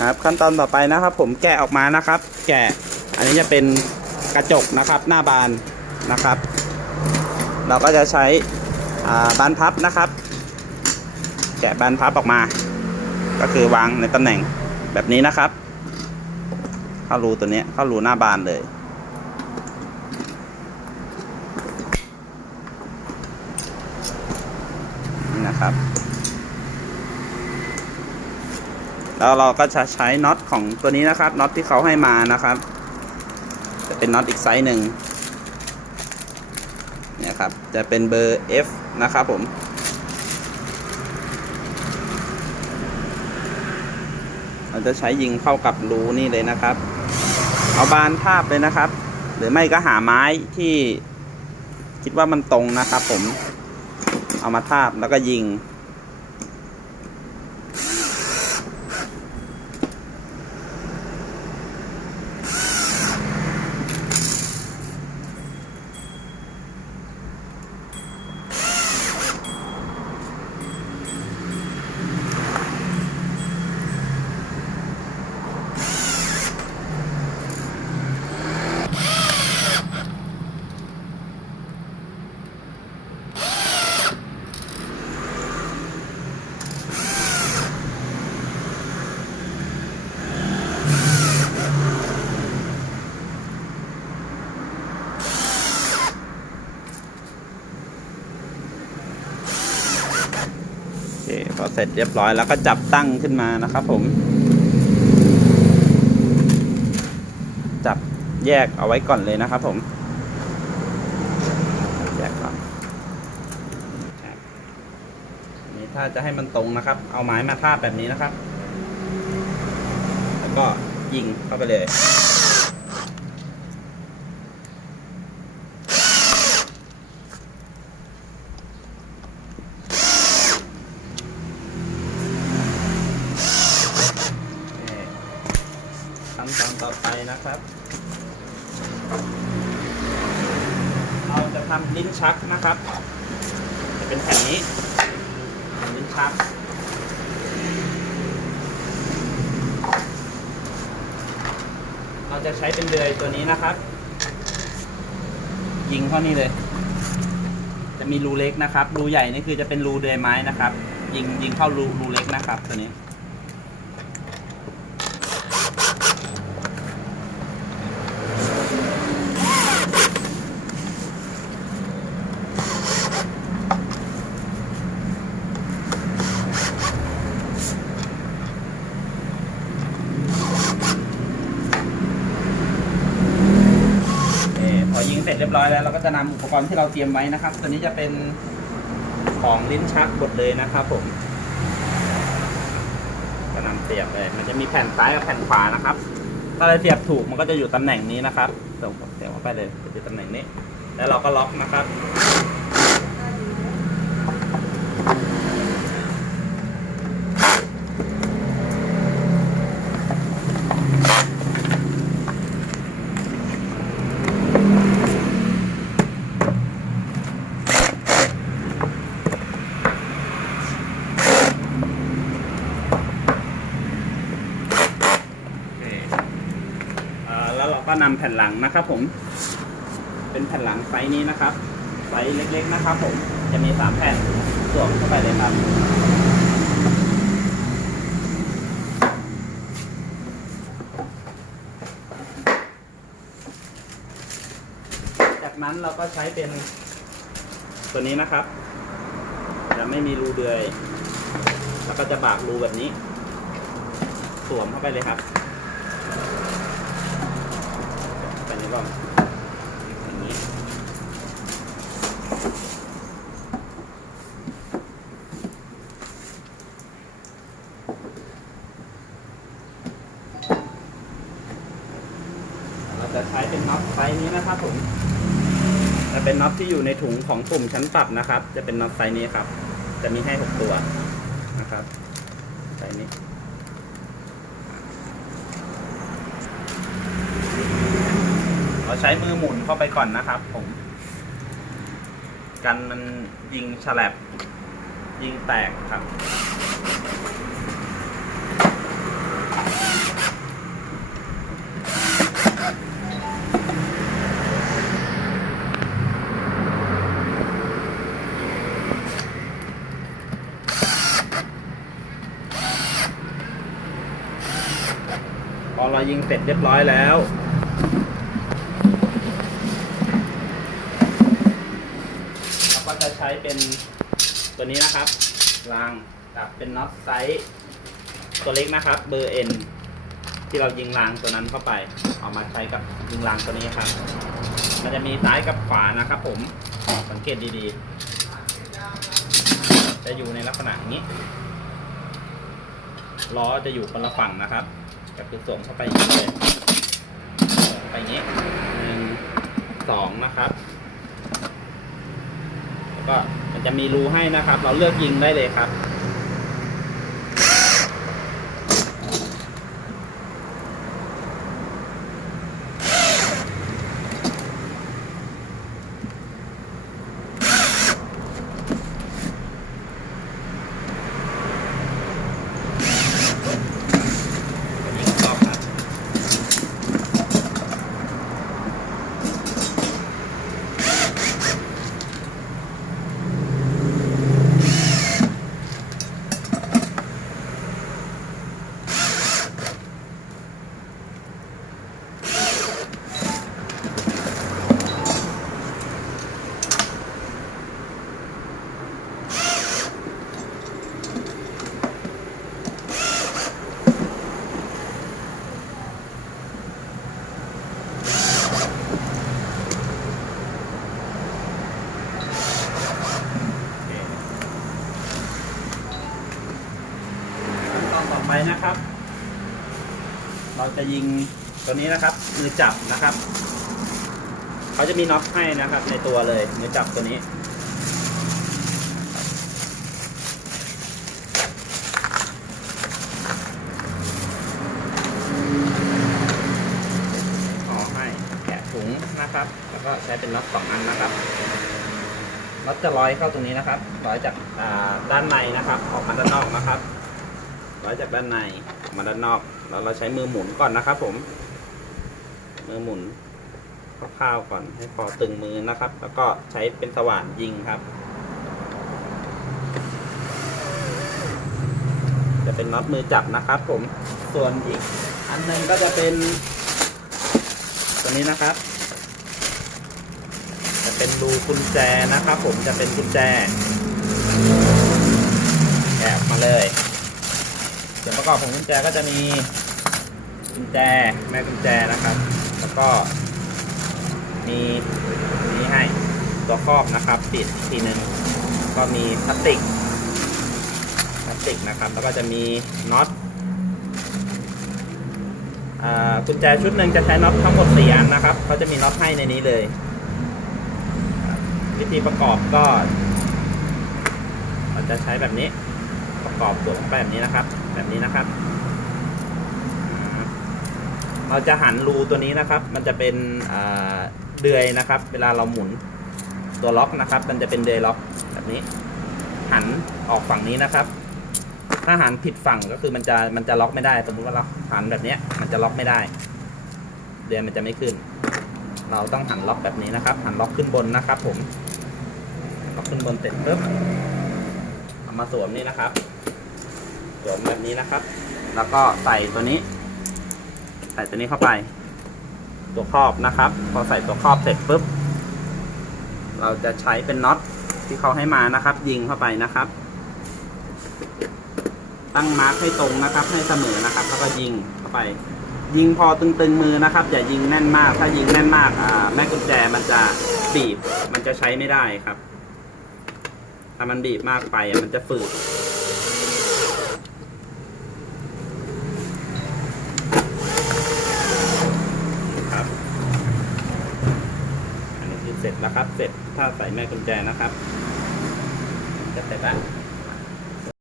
ครับ ขั้นตอนต่อไปนะครับ ผมแกะออกมานะครับ แกะอันนี้จะเป็นกระจกนะครับหน้าบานนะครับ เราก็จะใช้บานพับนะครับ แกะบานพับออกมา ก็คือวางในตำแหน่งแบบนี้นะครับ เข้ารูตัวนี้เข้ารูหน้าบานเลยนี่นะครับ แล้วเราก็จะใช้น็อตของตัวนี้นะครับน็อตที่เขาให้มานะครับ จะเป็นน็อตอีกไซส์หนึ่งเนี่ยครับจะเป็นเบอร์ F นะครับผมเราจะใช้ยิงเข้ากับรูนี่เลยนะครับ เอาบานทาบเลยนะครับ หรือไม่ก็หาไม้ที่คิดว่ามันตรงนะครับผมเอามาทาบแล้วก็ยิง สร็จเรียบร้อยแล้วก็จับตั้งขึ้นมานะครับผม จับแยกเอาไว้ก่อนเลยนะครับผม แยกก่อนนนี้ถ้าจะให้มันตรงนะครับ เอาไม้มาทาบแบบนี้นะครับ แล้วก็ยิงเข้าไปเลย นี่ขั้นตอนต่อไปนะ ครับ เราจะทำลิ้นชักนะครับ จะเป็นแผ่นนี้ลิ้นชักเราจะใช้เป็นเดือยตัวนี้นะครับ ยิงเข้านี่เลย จะมีรูเล็กนะครับ รูใหญ่นี่คือจะเป็นรูเดือยไม้นะครับ ยิงยิงเข้ารูรูเล็กนะครับตัวนี้ โอเคพอยิง เร็จเรียบร้อยแล้วเราก็จะนำอุปกรณ์ที่เราเตรียมไว้นะครับ ตัวนี้จะเป็นของลิ้นชักบดเลยนะครับผมก็นำเสียบเลยมันจะมีแผ่นซ้ายกับแผ่นขวานะครับ ถ้าเราเสียบถูกมันก็จะอยู่ตำแหน่งนี้นะครับส่งเสียบเข้าไปเลยจะอยู่ตำแหน่งนี้ แล้วเราก็ล็อกนะครับ โอเคเอ่อแล้วเราก็ นำแผ่นหลังนะครับ ผม เป็นแผ่นหลังไซส์นี้นะครับ ไซส์เล็ก ๆนะครับ ผม จะมีสามแผ่นสวมเข้าไปเลยครับ จากนั้นเราก็ใช้เป็นตัวนี้นะครับ จะไม่มีรูเดือย แล้วก็จะบากรูแบบนี้ สวมเข้าไปเลยครับ นี้ก่อนอย่างนี้เราจะใช้เป็นน็อตไซส์นี้นะครับผมจะเป็นน็อตที่อยู่ในถุงของปุ่มชั้นปรับนะครับ จะเป็นน็อตไซส์นี้ครับ จะมีให้หกตัวนะครับไซส์นี้ ใช้มือหมุนเข้าไปก่อนนะครับ ผม กันมันยิงฉลับยิงแตกครับ พอเรายิงเสร็จเรียบร้อยแล้ว ช้เป็นตัวนี้นะครับ รางกับเป็นน็อตไซส์ตัวเล็กนะครับ เบอร์เอ็นที่เรายิงรางตัวนั้นเข้าไป เอามาใช้กับยิงรางตัวนี้ครับ มันจะมีซ้ายกับขวานะครับผมสังเกตดีๆ จะอยู่ในลักษณะนี้ล้อจะอยู่คนละฝั่งนะครับก็คือสวมเข้าไปอย่างนี้เลยไปอย่างนี้หนึ่งสองนะครับ ก็มันจะมีรูให้นะครับ เราเลือกยิงได้เลยครับ ไปนะครับ เราจะยิงตัวนี้นะครับ มือจับนะครับ เขาจะมีน็อตให้นะครับ ในตัวเลยมือจับตัวนี้ขอให้แกะถุงนะครับ แล้วก็ใช้เป็นน็อตสองอันนะครับน็อตจะร้อยเข้าตรงนี้นะครับร้อยจากด้านในนะครับ ออกมาด้านนอกนะครับ ร้อยจากด้านในมาด้านนอกแล้วเราใช้มือหมุนก่อนนะครับ ผม มือหมุนคร่าวๆก่อนให้พอตึงมือนะครับ แล้วก็ใช้เป็นสว่านยิงครับ จะเป็นน็อตมือจับนะครับ ผม ส่วนอีกอันหนึงก็จะเป็น ตัวนี้นะครับ จะเป็นรูกุญแจนะครับ ผมจะเป็นกุญแจแกะออกมาเลย ประกอบของกุญแจก็จะมีกุญแจแม่กุญแจนะครับ แล้วก็มีนี้ให้ตัวครอบนะครับติดทีหนึ่งก็มีพลาสติกพลาสติกนะครับ แล้วก็จะมีน็อตกุญแจชุดหนึ่งจะใช้น็อตทั้งหมด4อันนะครับเขาจะมีน็อตให้ในนี้เลย วิธีประกอบก็เราจะใช้แบบนี้ประกอบตัวลงไปแบบนี้นะครับ แบบนี้นะครับ เราจะหันรูตัวนี้นะครับ มันจะเป็นเดือยนะครับ เวลาเราหมุนตัวล็อกนะครับ มันจะเป็นเดือยล็อกแบบนี้ หันออกฝั่งนี้นะครับ ถ้าหันผิดฝั่งก็คือมันจะมันจะล็อกไม่ได้ สมมุติว่าเราหันแบบนี้มันจะล็อกไม่ได้ เดือยมันจะไม่ขึ้น เราต้องหันล็อกแบบนี้นะครับ หันล็อกขึ้นบนนะครับ ผมล็อกขึ้นบนเสร็จปุ๊บเอามาสวมนี่นะครับ วมแบบนี้นะครับ แล้วก็ใส่ตัวนี้ ใส่ตัวนี้เข้าไป ตัวครอบนะครับ พอใส่ตัวครอบเสร็จปุ๊บ เราจะใช้เป็นน็อตที่เขาให้มานะครับ ยิงเข้าไปนะครับ ตั้งมาร์คให้ตรงนะครับ ให้เสมอนะครับ แล้วก็ยิงเข้าไป ยิงพอตึงๆมือนะครับ อย่ายิงแน่นมาก ถ้ายิงแน่นมากอ่าแม่กุญแจมันจะบีบ มันจะใช้ไม่ได้ครับถ้ามันบีบมากไปมันจะฝืดครับ อันนี้คือ เสร็จแล้วครับเสร็จถ้าใส่แม่กุญแจนะครับจะเสร็จแล้ว